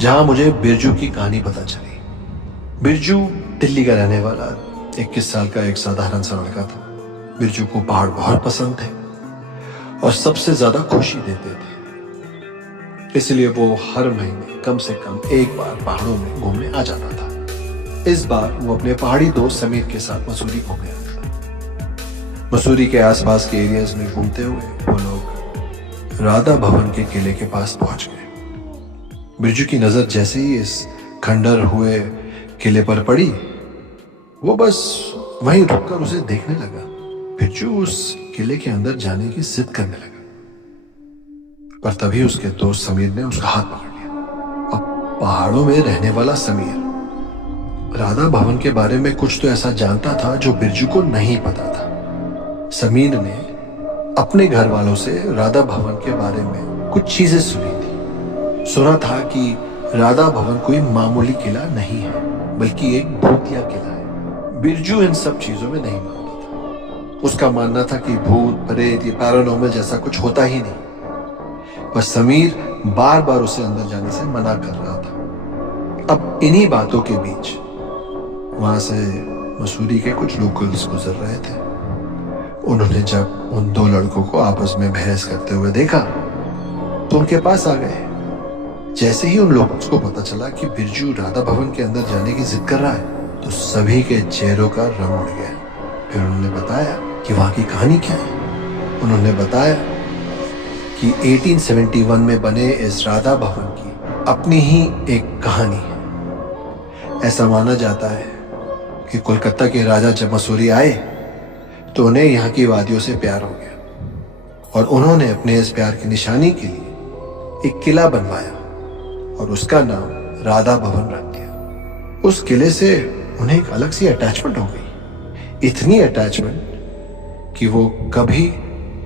जहां मुझे बिरजू की कहानी पता चली। बिरजू दिल्ली का रहने वाला 21 साल का एक साधारण सा लड़का था। बिरजू को पहाड़ बहुत पसंद थे और सबसे ज्यादा खुशी देते थे, इसलिए वो हर महीने कम से कम एक बार पहाड़ों में घूमने आ जाता था। इस बार वो अपने पहाड़ी दोस्त समीर के साथ मसूरी हो गया था। मसूरी के आसपास के एरियाज में घूमते हुए वो लोग राधा भवन के किले के पास पहुंच गए। बिरजू की नजर जैसे ही इस खंडर हुए किले पर पड़ी, वो बस वहीं रुककर उसे देखने लगा। बिरजू उस किले के अंदर जाने की जिद करने लगा, पर तभी उसके दोस्त समीर ने उसका हाथ पकड़ लिया। अब पहाड़ों में रहने वाला समीर राधा भवन के बारे में कुछ तो ऐसा जानता था जो बिरजू को नहीं पता था। समीर ने अपने घर वालों से राधा भवन के बारे में कुछ चीजें सुनी थी। सुना था कि राधा भवन कोई मामूली किला नहीं है, बल्कि एक भूतिया किला है। बिरजू इन सब चीजों में नहीं मानता था। उसका मानना था कि भूत प्रेत या पैरानॉर्मल जैसा कुछ होता ही नहीं, पर समीर बार बार उसे अंदर जाने से मना कर रहा था। अब इन्हीं बातों के बीच वहां से मसूरी के कुछ लोकल्स गुजर रहे थे। उन्होंने जब उन दो लड़कों को आपस में बहस करते हुए देखा तो उनके पास आ गए। जैसे ही उन लोगों को पता चला कि बिरजू राधा भवन के अंदर जाने की जिद कर रहा है, तो सभी के चेहरों का रंग उड़ गया। फिर उन्होंने बताया कि वहां की कहानी क्या है। उन्होंने बताया कि 1871 में बने इस राधा भवन की अपनी ही एक कहानी है। ऐसा माना जाता है कि कोलकाता के राजा जब मसूरी आए तो उन्हें यहाँ की वादियों से प्यार हो गया और उन्होंने अपने इस प्यार की निशानी के लिए एक किला बनवाया और उसका नाम राधा भवन रख दिया। उस किले से उन्हें एक अलग सी अटैचमेंट हो गई, इतनी अटैचमेंट कि वो कभी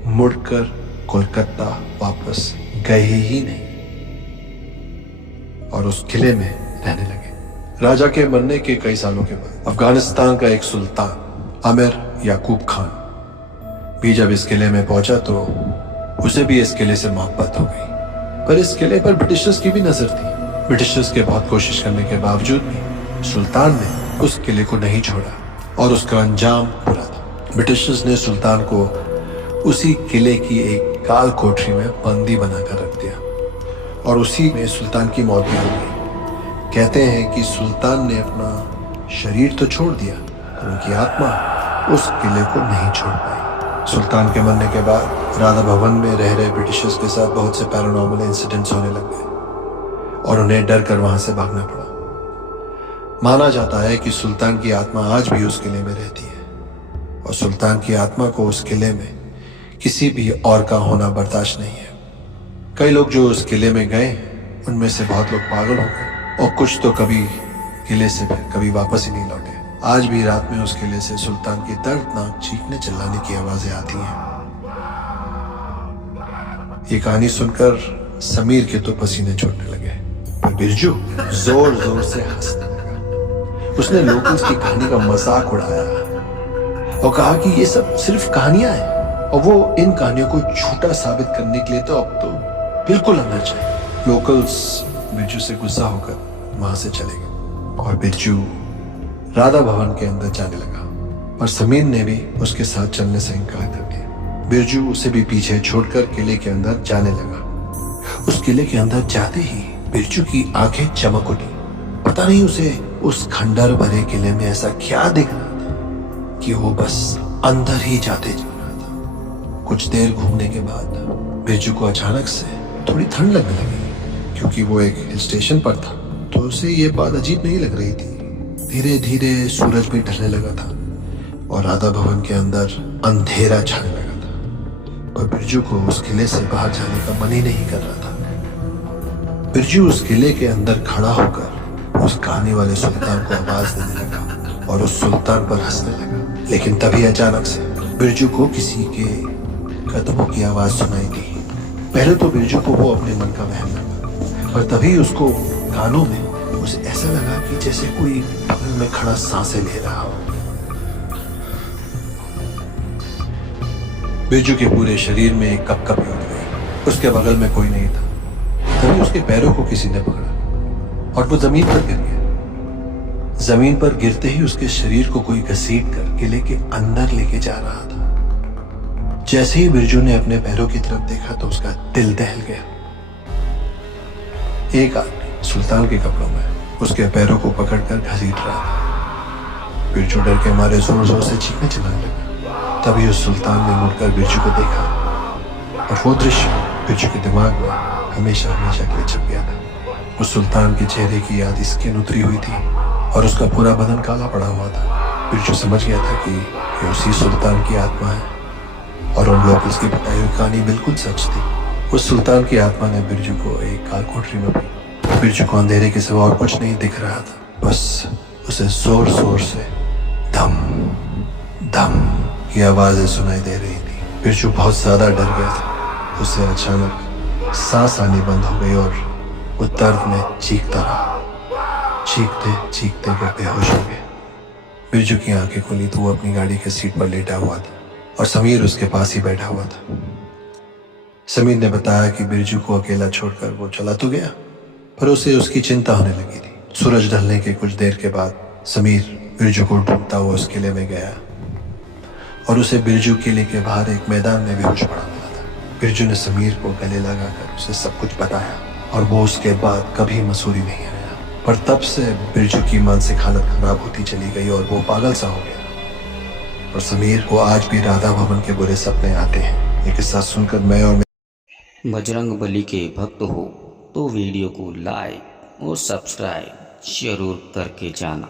मुड़कर कोलकाता वापस गए ही नहीं और उस किले में रहने लगे। राजा के मरने के कई सालों के बाद अफगानिस्तान का एक सुल्तान आमिर याकूब खान भी जब इस किले में पहुंचा तो उसे भी इस किले से मोहब्बत हो गई। पर इस किले पर ब्रिटिशर्स की भी नजर थी। ब्रिटिशर्स के बहुत कोशिश करने के बावजूद भी सुल्तान ने उस किले को नहीं छोड़ा और उसका अंजाम बुरा था। ब्रिटिशर्स ने सुल्तान को उसी किले की एक काल कोठरी में बंदी बनाकर रख दिया और उसी में सुल्तान की मौत भी हो गई। कहते हैं कि सुल्तान ने अपना शरीर तो छोड़ दिया, पर उनकी आत्मा उस किले को नहीं छोड़ पाई। सुल्तान के मरने के बाद राधा भवन में रह रहे ब्रिटिशर्स के साथ बहुत से पैरानॉर्मल इंसिडेंट्स होने लग गए और उन्हें डर कर वहां से भागना पड़ा। माना जाता है कि सुल्तान की आत्मा आज भी उस किले में रहती है और सुल्तान की आत्मा को उस किले में किसी भी और का होना बर्दाश्त नहीं है। कई लोग जो उस किले में गए उनमें से बहुत लोग पागल हो गए और कुछ तो कभी किले से फिर कभी वापस ही नहीं लौटे। आज भी रात में उस किले से सुल्तान की दर्दनाक चीखने चिल्लाने की आवाजें आती हैं। ये कहानी सुनकर समीर के तो पसीने छूटने लगे, पर बिरजू जोर जोर से हंसने लगा। उसने लोकल्स की कहानी का मजाक उड़ाया और कहा कि ये सब सिर्फ कहानियां हैं और वो इन कहानियों को झूठा साबित करने के लिए तो अब तो बिल्कुल अंदर जाए। लोकल्स बिरजू से गुस्सा होकर वहां से चले गए और बिरजू राधा भवन के अंदर जाने लगा, पर समीर ने भी उसके साथ चलने से इनकार कर दिया। बिरजू उसे भी पीछे छोड़कर किले के अंदर जाने लगा। उस किले के अंदर जाते ही बिरजू की आंखें चमक उठी। पता नहीं उसे उस खंडर भरे किले में ऐसा क्या दिख रहा था कि वो बस अंदर ही जाते जा रहा था। कुछ देर घूमने के बाद बिरजू को अचानक से थोड़ी ठंड लगने लगी, क्योंकि वो एक हिल स्टेशन पर था तो उसे ये बात अजीब नहीं लग रही थी। धीरे धीरे सूरज भी ढलने लगा था और राधा भवन के अंदर अंधेरा छाने लगा था, पर बिरजू को उस किले से बाहर जाने का मन ही नहीं कर रहा था। बिरजू उस किले के अंदर खड़ा होकर उस कहानी वाले सुल्तान को आवाज देने लगा और उस सुल्तान पर हंसने लगा। लेकिन तभी अचानक से बिरजू को किसी के कदमों की आवाज सुनाई दी। पहले तो बिरजू को वो अपने मन का वहम लगा, पर तभी उसको कानों में उसे ऐसा लगा कि जैसे कोई बगल में खड़ा सांसें ले रहा हो। बिरजू के पूरे शरीर में एक कपकपी उठ गई। उसके बगल में कोई नहीं था। तभी उसके पैरों को किसी ने पकड़ा और वो जमीन पर गिर गया। जमीन पर गिरते ही उसके शरीर को कोई घसीट कर किले के अंदर लेके जा रहा था। जैसे ही बिरजू ने अपने पैरों की तरफ देखा तो उसका दिल दहल गया। एक आदमी सुल्तान के कपड़ों में उसके पैरों को पकड़कर घसीट रहा था। बिरजू डर के मारे जोर जोर से चीखने चिल्लाने लगा। तभी उस सुल्तान ने मुड़कर बिरजू को देखा और वो दृश्य बिरजू के दिमाग में हमेशा हमेशा के लिए छप गया था। उस सुल्तान के चेहरे की याद स्किन उतरी हुई थी और उसका पूरा बदन काला पड़ा हुआ था। बिरजू समझ गया था कि ये उसी सुल्तान की आत्मा है और उन लोग उसकी बताई हुई कहानी बिल्कुल सच थी। उस सुल्तान की आत्मा ने बिरजू को एक काल कोठरी में पड़ी। बिरजू को अंधेरे के सिवा और कुछ नहीं दिख रहा था, बस उसे जोर जोर से धम धम की आवाजें सुनाई दे रही थी। बिरजू बहुत ज्यादा डर गया था। उसे अचानक सांस आनी बंद हो गई और वो दर्द में चीखता रहा। चीखते चीखते वो बेहोश हो गया। बिरजू की आंखें खुली तो वो अपनी गाड़ी के सीट पर लेटा हुआ था और समीर उसके पास ही बैठा हुआ था। समीर ने बताया कि बिरजू को अकेला छोड़कर वो चला तो गया, पर उसे उसकी चिंता होने लगी थी। सूरज ढलने के कुछ देर के बाद समीर बिरजू को ढूंढता हुआ उस किले में गया और उसे बिरजू किले के बाहर एक मैदान में बेहोश पड़ा मिला था। बिरजू ने समीर को गले लगाकर उसे सब कुछ बताया और वो उसके बाद कभी मसूरी नहीं आया। पर तब से बिरजू की मानसिक हालत खराब होती चली गई और वो पागल सा हो गया। और समीर को आज भी राधा भवन के बुरे सपने आते हैं। ये किस्सा सुनकर मैं और बजरंग बली के भक्त हो तो वीडियो को लाइक और सब्सक्राइब जरूर करके जाना।